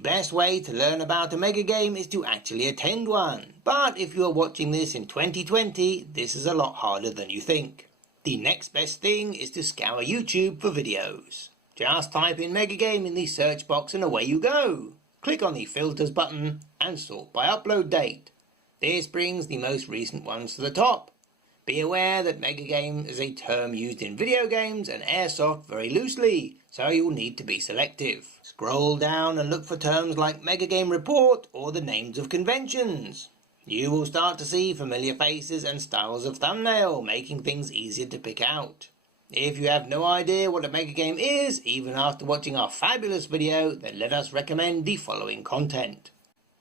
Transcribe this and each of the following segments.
best way to learn about a mega game is to actually attend one, but if you are watching this in 2020, this is a lot harder than you think. The next best thing is to scour YouTube for videos. Just type in Megagame in the search box and away you go. Click on the filters button and sort by upload date. This brings the most recent ones to the top. Be aware that Megagame is a term used in video games and airsoft very loosely, so you will need to be selective. Scroll down and look for terms like Megagame Report or the names of conventions. You will start to see familiar faces and styles of thumbnail, making things easier to pick out. If you have no idea what a Megagame is, even after watching our fabulous video, then let us recommend the following content.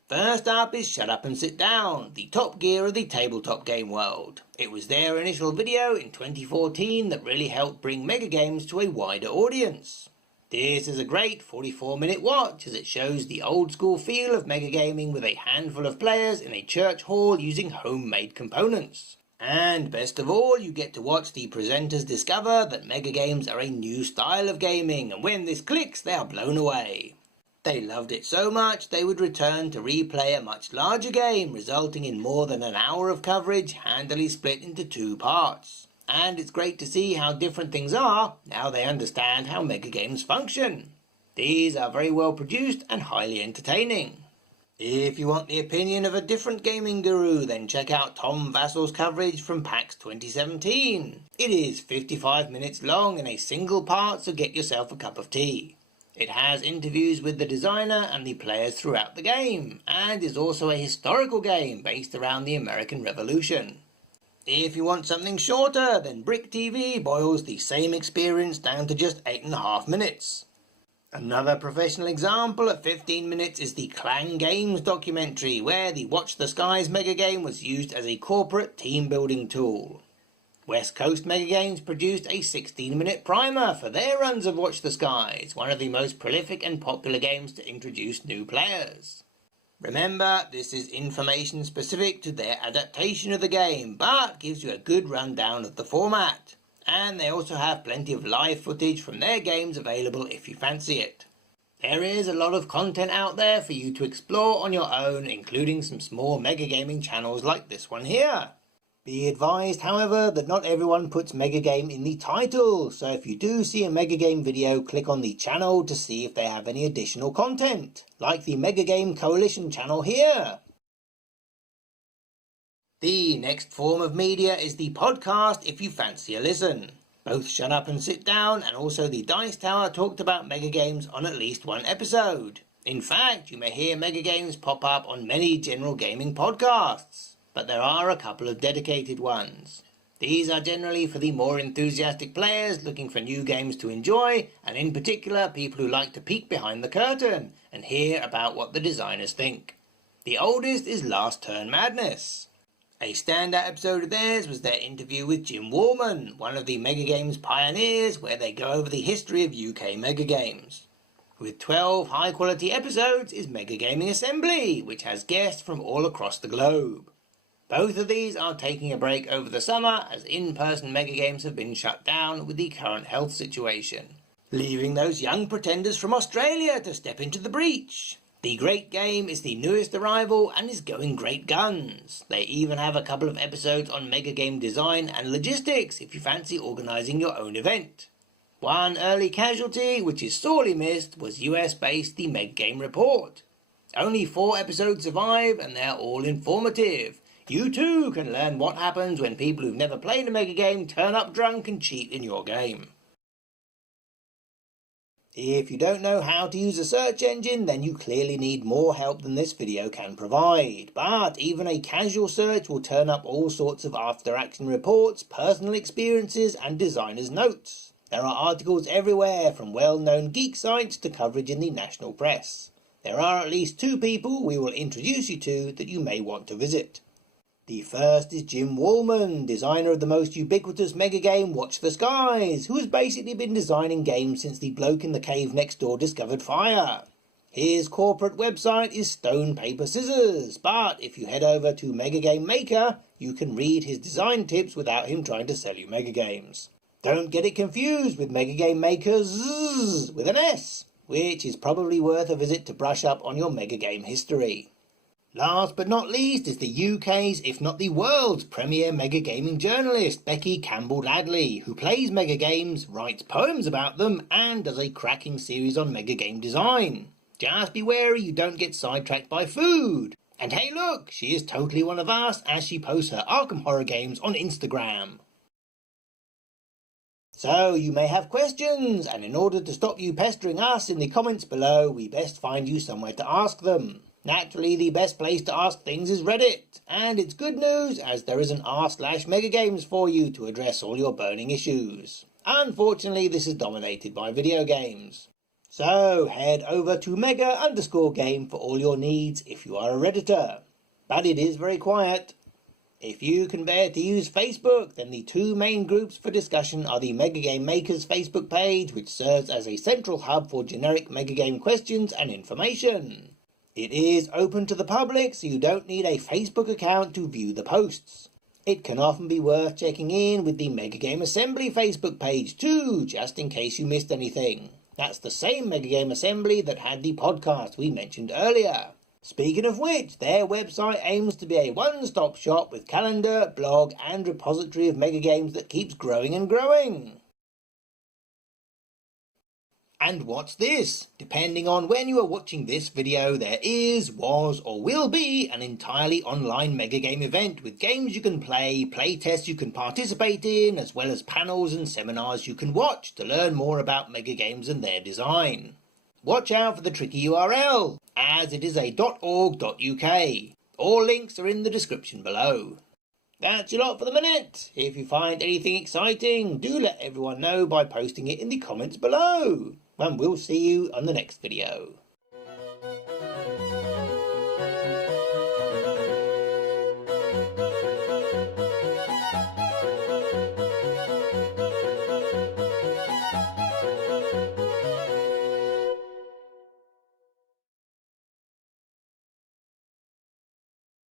First up is Shut Up and Sit Down, the top gear of the tabletop game world. It was their initial video in 2014 that really helped bring Megagames to a wider audience. This is a great 44-minute watch as it shows the old school feel of Megagaming with a handful of players in a church hall using homemade components. And best of all, you get to watch the presenters discover that Megagames are a new style of gaming, and when this clicks they are blown away. They loved it so much they would return to replay a much larger game, resulting in more than an hour of coverage handily split into 2 parts. And it's great to see how different things are now they understand how Megagames function. These are very well produced and highly entertaining. If you want the opinion of a different gaming guru, then check out Tom Vassal's coverage from PAX 2017. It is 55 minutes long in a single part, so get yourself a cup of tea. It has interviews with the designer and the players throughout the game, and is also a historical game based around the American Revolution. If you want something shorter, then Brick TV boils the same experience down to just 8.5 minutes. Another professional example at 15 minutes is the Clan Games documentary, where the Watch the Skies megagame was used as a corporate team building tool. West Coast Megagames produced a 16-minute primer for their runs of Watch the Skies, one of the most prolific and popular games to introduce new players. Remember, this is information specific to their adaptation of the game, but gives you a good rundown of the format. And they also have plenty of live footage from their games available if you fancy it. There is a lot of content out there for you to explore on your own, including some small Megagaming channels like this one here. Be advised, however, that not everyone puts Megagame in the title, so if you do see a Megagame video, click on the channel to see if they have any additional content, like the Megagame Coalition channel here. The next form of media is the podcast if you fancy a listen. Both Shut Up and Sit Down and also the Dice Tower talked about Megagames on at least one episode. In fact, you may hear Megagames pop up on many general gaming podcasts. But there are a couple of dedicated ones. These are generally for the more enthusiastic players looking for new games to enjoy, and in particular people who like to peek behind the curtain and hear about what the designers think. The oldest is Last Turn Madness. A standout episode of theirs was their interview with Jim Warman, one of the Megagames pioneers, where they go over the history of UK Megagames. With 12 high-quality episodes is Megagaming Assembly, which has guests from all across the globe. Both of these are taking a break over the summer as in-person Megagames have been shut down with the current health situation, leaving those young pretenders from Australia to step into the breach. The Great Game is the newest arrival and is going great guns. They even have a couple of episodes on Megagame design and logistics if you fancy organising your own event. One early casualty, which is sorely missed, was US-based The Megagame Report. Only 4 episodes survive and they're all informative. You too can learn what happens when people who've never played a Megagame turn up drunk and cheat in your game. If you don't know how to use a search engine, then you clearly need more help than this video can provide. But even a casual search will turn up all sorts of after-action reports, personal experiences and designers' notes. There are articles everywhere, from well-known geek sites to coverage in the national press. There are at least 2 people we will introduce you to that you may want to visit. The first is Jim Warman, designer of the most ubiquitous Megagame Watch the Skies, who has basically been designing games since the bloke in the cave next door discovered fire. His corporate website is Stone Paper Scissors, but if you head over to Megagame Maker, you can read his design tips without him trying to sell you Megagames. Don't get it confused with Megagame Maker Zzz with an S. which is probably worth a visit to brush up on your Megagame history. Last but not least is the UK's, if not the world's, premier Megagaming journalist, Becky Campbell-Ladley, who plays Megagames, writes poems about them, and does a cracking series on Megagame design. Just be wary you don't get sidetracked by food. And hey look, she is totally one of us as she posts her Arkham horror games on Instagram. So you may have questions, and in order to stop you pestering us in the comments below, we best find you somewhere to ask them. Naturally, the best place to ask things is Reddit, and it's good news as there is an r/Megagames for you to address all your burning issues. Unfortunately, this is dominated by video games. So head over to Mega_Game for all your needs if you are a Redditor. But it is very quiet. If you can bear to use Facebook, then the two main groups for discussion are the Megagame Makers Facebook page, which serves as a central hub for generic Megagame questions and information. It is open to the public, so you don't need a Facebook account to view the posts. It can often be worth checking in with the Megagame Assembly Facebook page too, just in case you missed anything. That's the same Megagame Assembly that had the podcast we mentioned earlier. Speaking of which, their website aims to be a one-stop shop with calendar, blog and repository of Megagames that keeps growing and growing. And what's this? Depending on when you are watching this video, there is, was or will be an entirely online Megagame event with games you can play, playtests you can participate in, as well as panels and seminars you can watch to learn more about Megagames and their design. Watch out for the tricky URL, as it is a .org.uk. All links are in the description below. That's a lot for the minute. If you find anything exciting, do let everyone know by posting it in the comments below. And we'll see you on the next video.